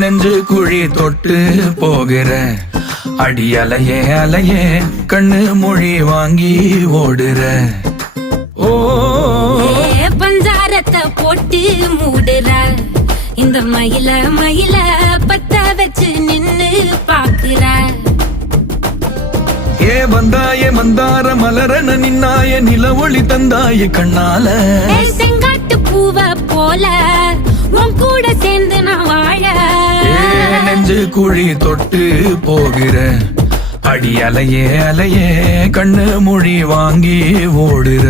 நெஞ்சு குழி தொட்டு போகிற அடி அலையே அலையே கண்ணு மொழி வாங்கி ஓடுற. ஓ பஞ்சாரத்தை போட்டு மூடுற இந்த மயில மயில பத்த வச்சு நின்னு பாக்குற. வந்தாய மந்தார மலரன நின்னாய நில ஒளி தந்தாய கண்ணால. செங்காட்டு பூவ போல உன் கூட சேர்ந்து நான் வாழ. நெஞ்சு குழி தொட்டு போகிற அடி அலையே அலையே கண்ணு மொழி வாங்கி ஓடுற.